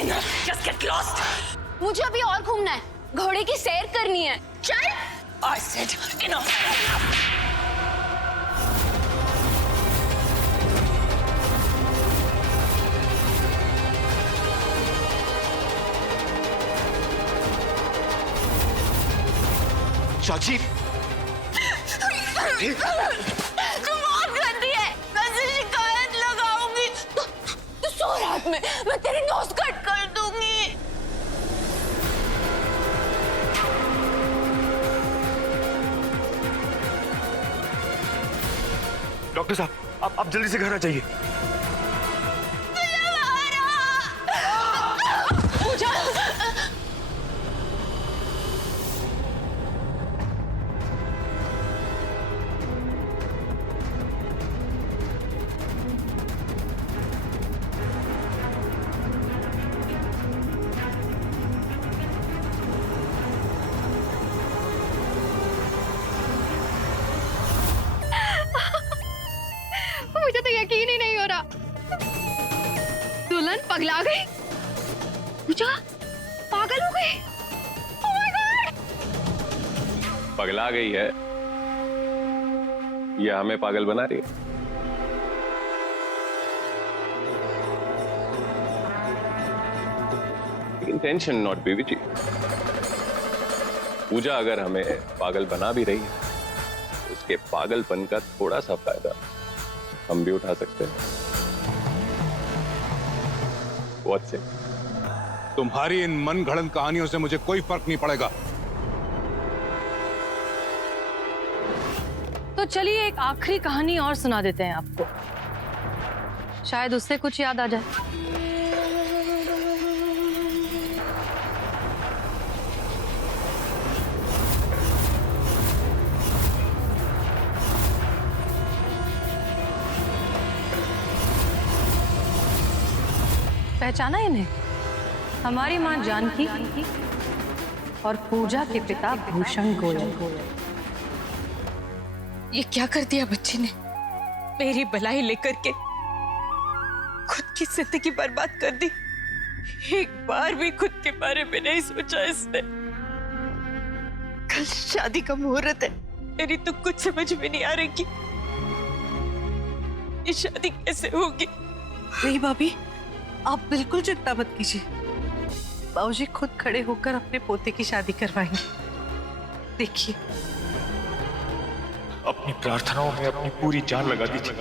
Enough. Just get lost. मुझे अभी और घूमना है, घोड़े की सैर करनी है। चल। I said enough. चाची तू बहुत गंदी है, मैं तुझे शिकायत लगाऊंगी। तू सो रात में, मैं तेरी नोज कट कर दूंगी। डॉक्टर साहब, आप जल्दी से घर आ जाइए। पूजा, मुझे तो यकीन ही नहीं हो रहा। दुल्हन पगला गई। पूजा पागल हो गई। Oh my God! पगला गई है या हमें पागल बना रही है? लेकिन टेंशन नॉट बीवी जी, पूजा अगर हमें पागल बना भी रही है, उसके पागलपन का थोड़ा सा फायदा हम भी उठा सकते हैं। What's it? तुम्हारी इन मन घड़ंत कहानियों से मुझे कोई फर्क नहीं पड़ेगा। तो चलिए एक आखिरी कहानी और सुना देते हैं आपको, शायद उससे कुछ याद आ जाए। पहचाना इन्हें? हमारी मां जानकी और पूजा के पिता भूषण गोयल। ये क्या कर दिया बच्चे ने? मेरी भलाई लेकर के खुद की जिंदगी बर्बाद कर दी। एक बार भी खुद के बारे में नहीं सोचा इसने। कल शादी का मुहूर्त है, मेरी तो कुछ समझ में नहीं आ रही कि ये शादी कैसे होगी। नहीं भाभी, आप बिल्कुल चिंता मत कीजिए। बाबूजी खुद खड़े होकर अपने पोते की शादी करवाएंगे। देखिए, अपनी प्रार्थनाओं में अपनी पूरी जान लगा दीजिए।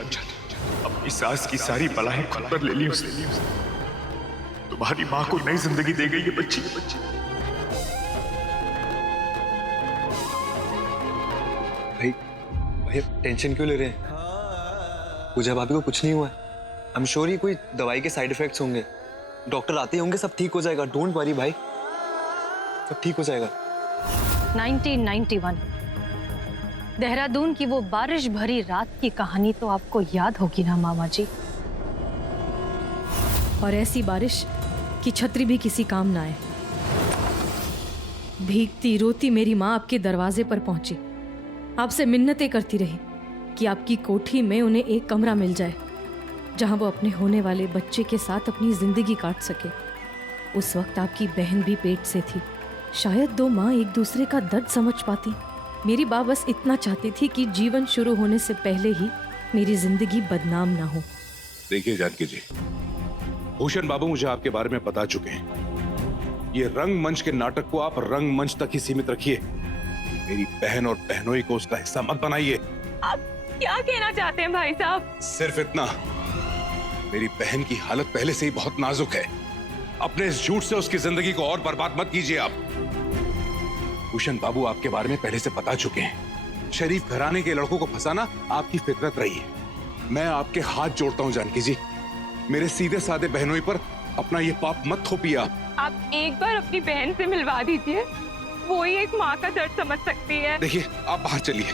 अपनी सास की सारी बलाएं खुद पर ले ली उसने। तुम्हारी माँ को नई जिंदगी दे गई ये बच्ची। भाई टेंशन क्यों ले रहे हैं? पूजा भाभी को कुछ नहीं हुआ है। आई एम श्योर ये कोई दवाई के साइड इफेक्ट्स होंगे। डॉक्टर आते होंगे, सब ठीक हो जाएगा। डोंट वरी भाई, सब ठीक हो जाएगा। 1991 देहरादून की वो बारिश भरी रात की कहानी तो आपको याद होगी ना मामा जी? और ऐसी बारिश कि छतरी भी किसी काम ना आए। भीगती रोती मेरी माँ आपके दरवाजे पर पहुंची, आपसे मिन्नतें करती रही कि आपकी कोठी में उन्हें एक कमरा मिल जाए जहां वो अपने होने वाले बच्चे के साथ अपनी जिंदगी काट सके। उस वक्त आपकी बहन भी पेट से थी। शायद दो माँ एक दूसरे का दर्द समझ पाती। मेरी माँ बस इतना चाहती थी कि जीवन शुरू होने से पहले ही मेरी जिंदगी बदनाम ना हो। देखिए जानकी जी, भूषण बाबू मुझे आपके बारे में बता चुके हैं। ये रंगमंच के नाटक को आप रंगमंच तक ही सीमित रखिए। मेरी बहन और बहनोई को उसका हिस्सा मत बनाइए। आप क्या कहना चाहते हैं भाई साहब? सिर्फ इतना, मेरी बहन की हालत पहले से ही बहुत नाजुक है। अपने इस झूठ से उसकी जिंदगी को और बर्बाद मत कीजिए आप। भूषण बाबू आपके बारे में पहले से बता चुके हैं। शरीफ घराने के लड़कों को फंसाना आपकी फितरत रही है। मैं आपके हाथ जोड़ता हूं जानकी जी, मेरे सीधे साधे बहनोई पर अपना ये पाप मत थोपिए आप एक बार अपनी बहन से मिलवा दीजिए, वो ही एक माँ का दर्द समझ सकती है। देखिए, आप बाहर चलिए।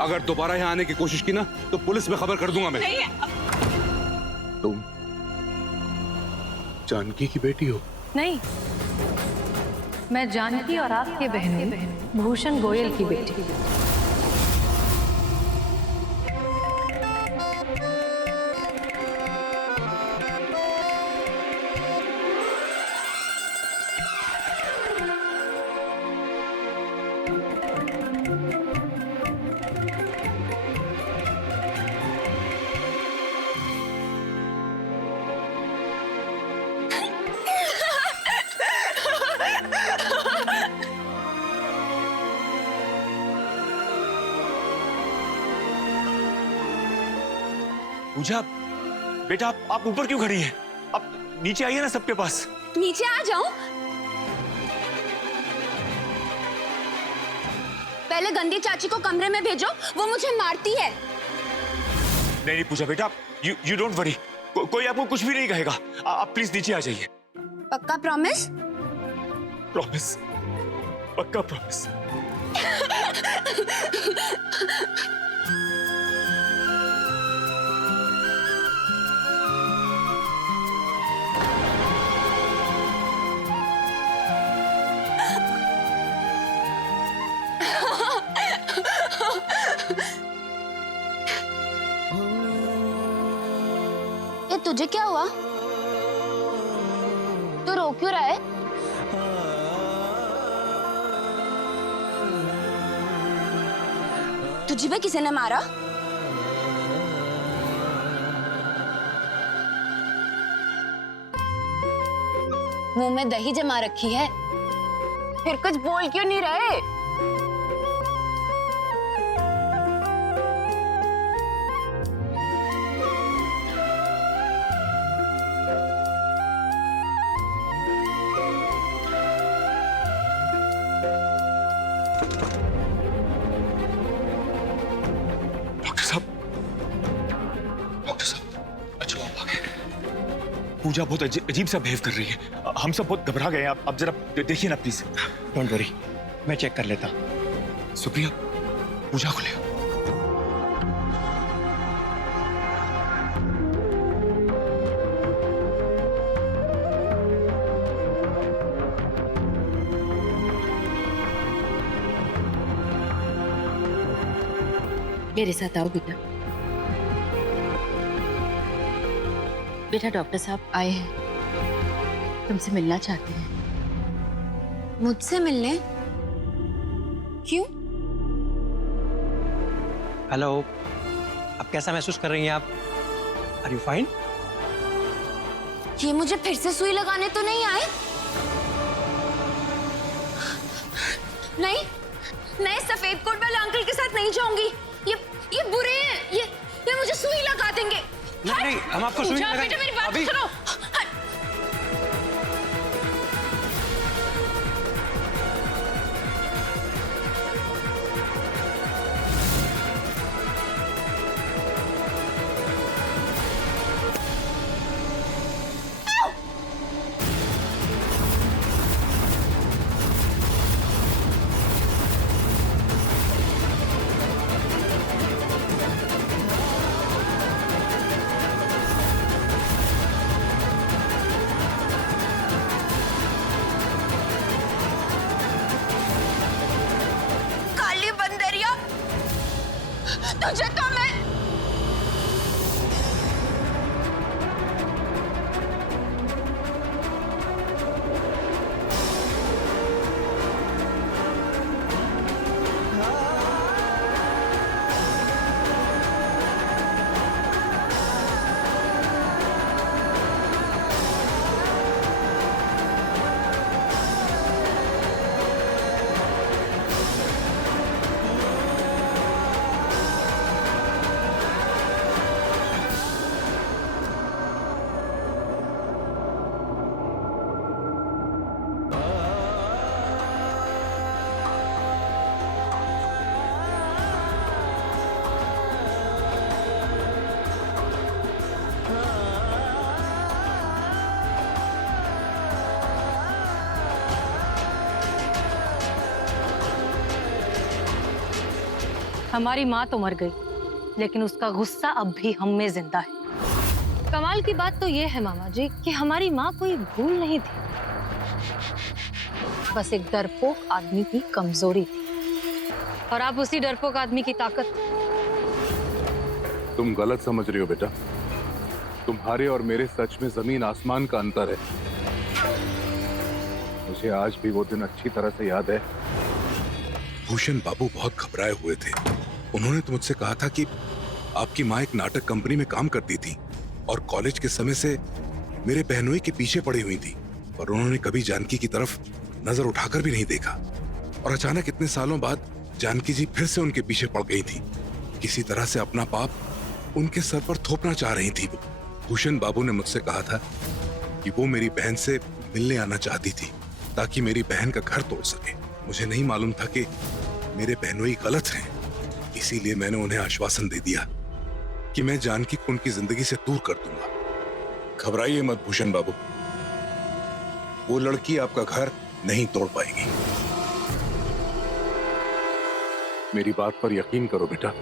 अगर दोबारा यहाँ आने की कोशिश की ना तो पुलिस में खबर कर दूंगा मैं। नहीं। तुम जानकी की बेटी हो? नहीं, मैं जानकी और आपके बहन भूषण गोयल की बेटी। पूजा, बेटा आप ऊपर क्यों खड़ी हैं? आप नीचे आइए ना सबके पास। नीचे आ जाऊं? पहले गंदी चाची को कमरे में भेजो, वो मुझे मारती है। नहीं पूजा बेटा, यू डोंट वरी, कोई आपको कुछ भी नहीं कहेगा। आप प्लीज नीचे आ जाइए। पक्का प्रॉमिस? प्रॉमिस, पक्का प्रॉमिस। ये तुझे क्या हुआ? तू रो क्यों रहा है? तुझे भी किसी ने मारा? मुंह में दही जमा रखी है, फिर कुछ बोल क्यों नहीं रहे? डॉक्टर साहब, अच्छा आप आ गए। पूजा बहुत अजीब सा बिहेव कर रही है, हम सब बहुत घबरा गए हैं। आप जरा देखिए ना प्लीज। डोंट वरी, मैं चेक कर लेता। सुप्रिया, पूजा को ले। मेरे साथ आओ बेटा। बेटा डॉक्टर साहब आए हैं, तुमसे मिलना चाहते हैं। मुझसे मिलने? क्यों? हेलो, अब कैसा महसूस कर रही हैं आप? Are you fine? ये मुझे फिर से सुई लगाने तो नहीं आए? नहीं, मैं सफेद कोट वाले अंकल के साथ नहीं जाऊंगी। ये बुरे हैं, ये मुझे सुई लगा देंगे। नहीं, हम आपको सुई लगा। बेटा मेरी बात सुनो। तुझे तो मैं हमारी माँ तो मर गई, लेकिन उसका गुस्सा अब भी हम में जिंदा है। कमाल की बात तो ये है मामा जी कि हमारी माँ कोई भूल नहीं थी, बस एक डरपोक आदमी की कमजोरी थी, और आप उसी डरपोक आदमी की ताकत। तुम गलत समझ रही हो बेटा। तुम्हारे और मेरे सच में जमीन आसमान का अंतर है। मुझे आज भी वो दिन अच्छी तरह से याद है। भूषण बाबू बहुत घबराए हुए थे। उन्होंने तो मुझसे कहा था कि आपकी माँ एक नाटक कंपनी में काम करती थी और कॉलेज के समय से मेरे बहनोई के पीछे पड़ी हुई थी, पर उन्होंने कभी जानकी की तरफ नजर उठाकर भी नहीं देखा। और अचानक इतने सालों बाद जानकी जी फिर से उनके पीछे पड़ गई थी। किसी तरह से अपना पाप उनके सर पर थोपना चाह रही थी। वो भूषण बाबू ने मुझसे कहा था कि वो मेरी बहन से मिलने आना चाहती थी ताकि मेरी बहन का घर तोड़ सके। मुझे नहीं मालूम था कि मेरे बहनोई गलत हैं, इसीलिए मैंने उन्हें आश्वासन दे दिया कि मैं जानकी को उनकी जिंदगी से दूर कर दूंगा। घबराइए मत भूषण बाबू, वो लड़की आपका घर नहीं तोड़ पाएगी। मेरी बात पर यकीन करो बेटा,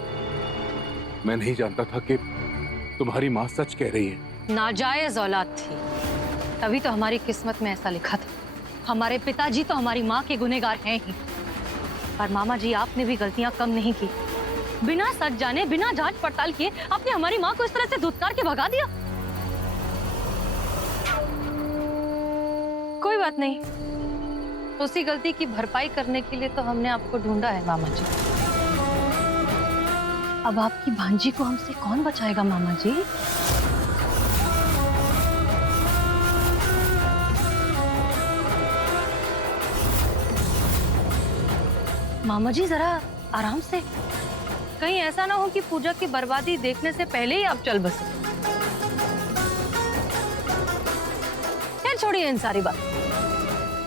मैं नहीं जानता था कि तुम्हारी माँ सच कह रही है। नाजायज औलाद थी, तभी तो हमारी किस्मत में ऐसा लिखा था। हमारे पिताजी तो हमारी माँ के गुनहगार हैं ही, पर मामा जी आपने भी गलतियां कम नहीं की। बिना सच जाने, बिना जांच पड़ताल किए आपने हमारी माँ को इस तरह से धुतकार के भगा दिया। कोई बात नहीं, उसी गलती की भरपाई करने के लिए तो हमने आपको ढूंढा है मामा जी। अब आपकी भांजी को हमसे कौन बचाएगा मामा जी? मामा जी जरा आराम से, कहीं ऐसा ना हो कि पूजा की बर्बादी देखने से पहले ही आप चल बसे। खैर छोड़िए इन सारी बात,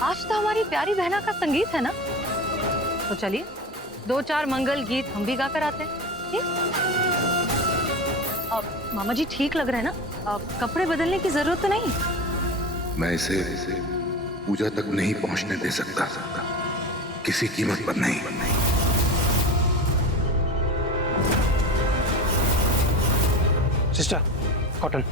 आज तो हमारी प्यारी बहना का संगीत है ना, तो चलिए 2-4 मंगल गीत हम भी गाकर आते हैं। अब मामा जी ठीक लग रहे हैं ना? अब कपड़े बदलने की जरूरत तो नहीं? मैं इसे पूजा तक नहीं पहुंचने दे सकता, किसी कीमत पर नहीं। Sister, cotton.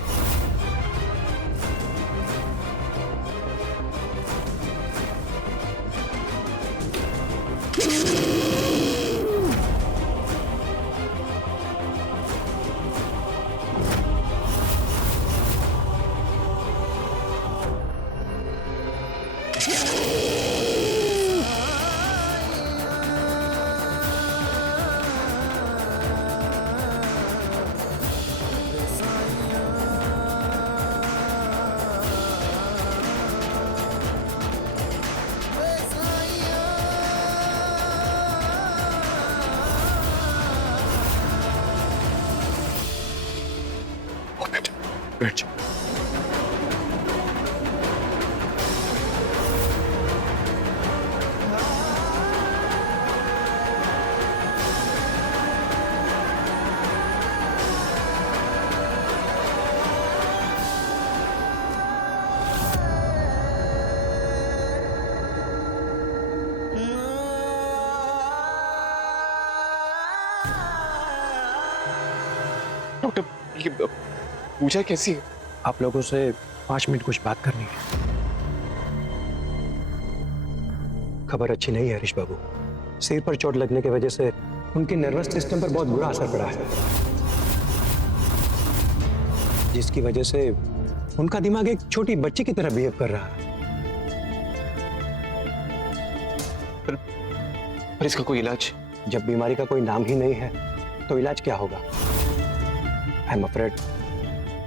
बैठ जाओ। डॉक्टर, ये पूजा कैसी है? आप लोगों से 5 मिनट कुछ बात करनी है। खबर अच्छी नहीं है हरीश बाबू। सिर पर चोट लगने की वजह से उनके नर्वस सिस्टम पर बहुत बुरा असर पड़ा है, जिसकी वजह से उनका दिमाग एक छोटी बच्ची की तरह बिहेव कर रहा है। पर इसका कोई इलाज? जब बीमारी का कोई नाम ही नहीं है तो इलाज क्या होगा? आई एम अफ्रेड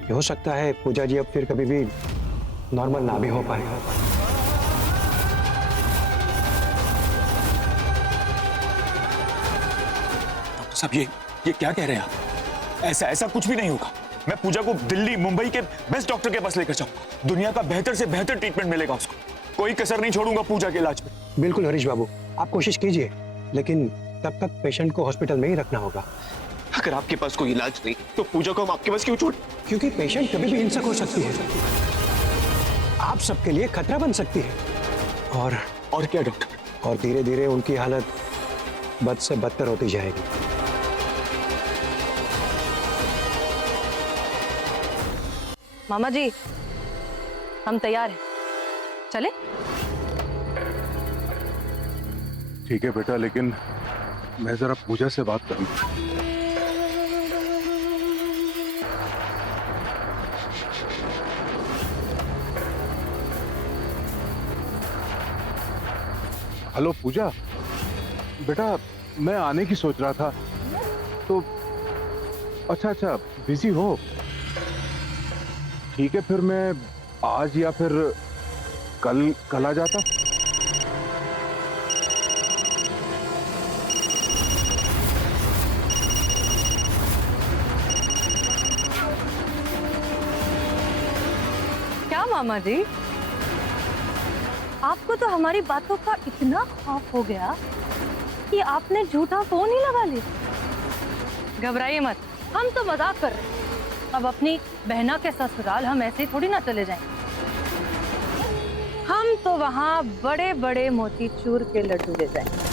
ये हो सकता है पूजा जी अब फिर कभी भी नॉर्मल ना भी हो पाए। डॉक्टर साहब, ये क्या कह रहे हैं आप? ऐसा कुछ भी नहीं होगा। मैं पूजा को दिल्ली, मुंबई के बेस्ट डॉक्टर के पास लेकर जाऊंगा। दुनिया का बेहतर से बेहतर ट्रीटमेंट मिलेगा उसको। कोई कसर नहीं छोड़ूंगा पूजा के इलाज में। बिल्कुल हरीश बाबू, आप कोशिश कीजिए, लेकिन तब तक पेशेंट को हॉस्पिटल में ही रखना होगा। अगर आपके पास कोई इलाज नहीं तो पूजा को हम आपके पास क्यों छोड़? क्योंकि पेशेंट कभी भी हिंसक हो सकती है, आप सबके लिए खतरा बन सकती है। और क्या डॉक्टर? और धीरे धीरे उनकी हालत बद से बदतर होती जाएगी। मामा जी हम तैयार हैं, चले? ठीक है बेटा, लेकिन मैं जरा पूजा से बात करूं। हेलो पूजा, बेटा मैं आने की सोच रहा था तो अच्छा बिजी हो? ठीक है, फिर मैं आज या फिर कल आ जाता। मामा जी, आपको तो हमारी बातों का इतना खौफ हो गया कि आपने झूठा फोन ही लगा लिया। घबराइए मत, हम तो मजाक कर रहे हैं। अब अपनी बहना के ससुराल हम ऐसे ही थोड़ी ना चले जाएंगे। हम तो वहां बड़े बड़े मोतीचूर के लड्डू ले जाएंगे।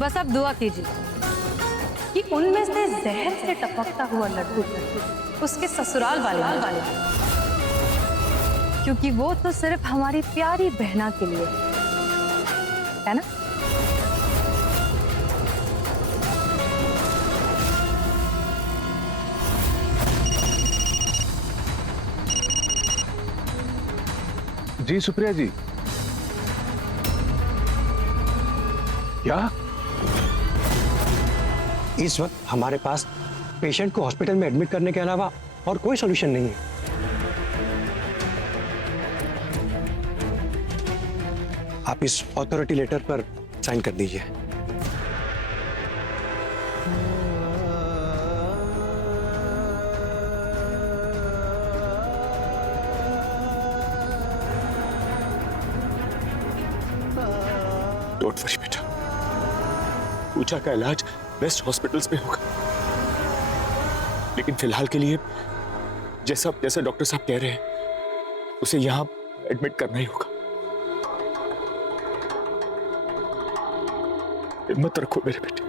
बस अब दुआ कीजिए कि उनमें से जहर से टपकता हुआ लड्डू उसके ससुराल वाले क्योंकि वो तो सिर्फ हमारी प्यारी बहना के लिए है ना। जी सुप्रिया जी। क्या? इस वक्त हमारे पास पेशेंट को हॉस्पिटल में एडमिट करने के अलावा और कोई सॉल्यूशन नहीं है। आप इस अथॉरिटी लेटर पर साइन कर दीजिए। डोंट वरी बेटा, पूजा का इलाज बेस्ट हॉस्पिटल्स में होगा, लेकिन फिलहाल के लिए जैसा डॉक्टर साहब कह रहे हैं उसे यहां एडमिट करना ही होगा। हिम्मत रखो मेरे बेटे।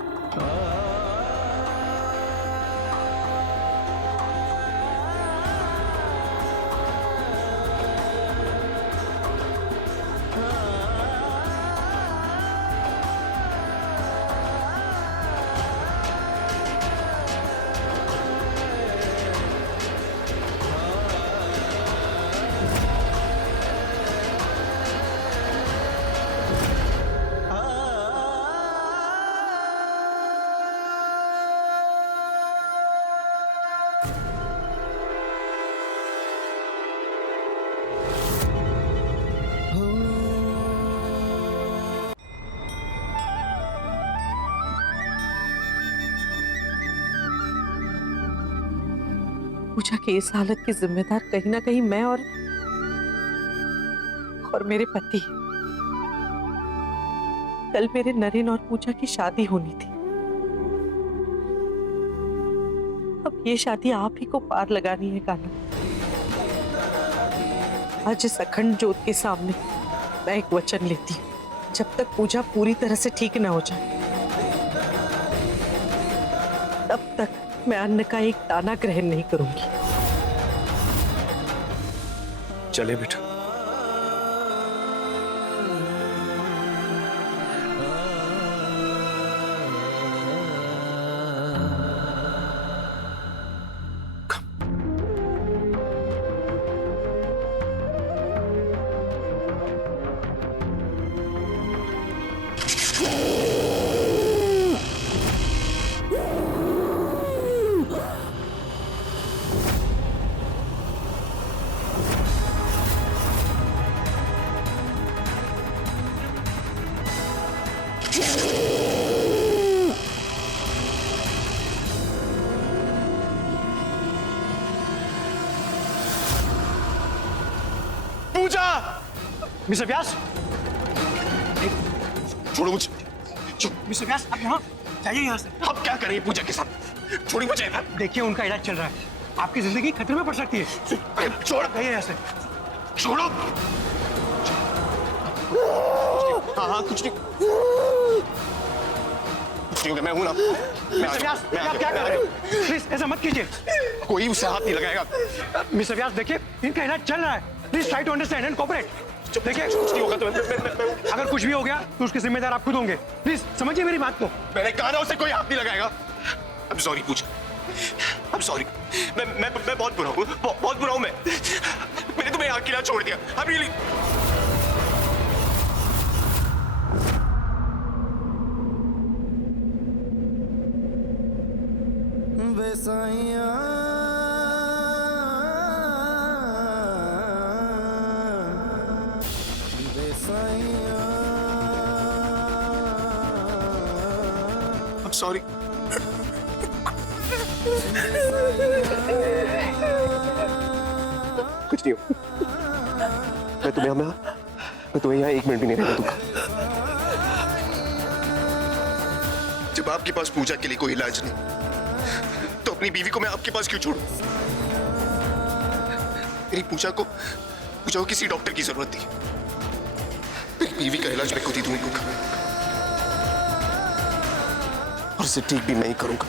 पूजा की इस हालत की जिम्मेदार कहीं ना कहीं मैं और मेरे पति। कल मेरे नरेन और पूजा की शादी होनी थी। अब ये शादी आप ही को पार लगानी है कान्हा। आज इस अखंड ज्योत के सामने मैं एक वचन लेती हूँ, जब तक पूजा पूरी तरह से ठीक न हो जाए तब तक मैं अन्न का एक दाना ग्रहण नहीं करूंगी। चले बेटा। मिस्टर व्यास, छोड़ो मुझे। मिस्टर व्यास आप यहाँ जाइए यहाँ से। अब क्या करें पूजा के साथ? छोड़ी मुझे। देखिए उनका इलाज चल रहा है, आपकी जिंदगी खतरे में पड़ सकती है। छोड़, जाइए यहाँ से। छोड़ो। हाँ कुछ नहीं होगा, मैं हूं ना। मिस्टर व्यास आप क्या कर रहे हो? प्लीज ऐसा मत कीजिए। कोई उससे हाथ नहीं लगाएगा। मिस्टर व्यास देखिए इनका इलाज चल रहा है, please try to understand and cooperate. देखिए कुछ नहीं होगा तो अगर कुछ भी हो गया तो उसके जिम्मेदार आप खुद होंगे। प्लीज समझिए मेरी बात को। मैंने कहा ना उसे कोई हाथ नहीं लगाएगा। I'm sorry Puja, I'm sorry। मैं बहुत बुरा हूँ, बहुत बुरा हूँ मैं। मैंने तुम्हें अकेला छोड़ दिया। I'm really I'm sorry। कुछ नहीं हो। मैं तुम्हें यहाँ 1 मिनट भी नहीं रहने दूंगा। जब आपके पास पूजा के लिए कोई इलाज नहीं, तो अपनी बीवी को मैं आपके पास क्यों छोड़ूं? मेरी पूजा को किसी डॉक्टर की जरूरत थी। मेरी बीवी का इलाज मैं खुद ही दूंगा और उसे ठीक भी मैं ही करूंगा।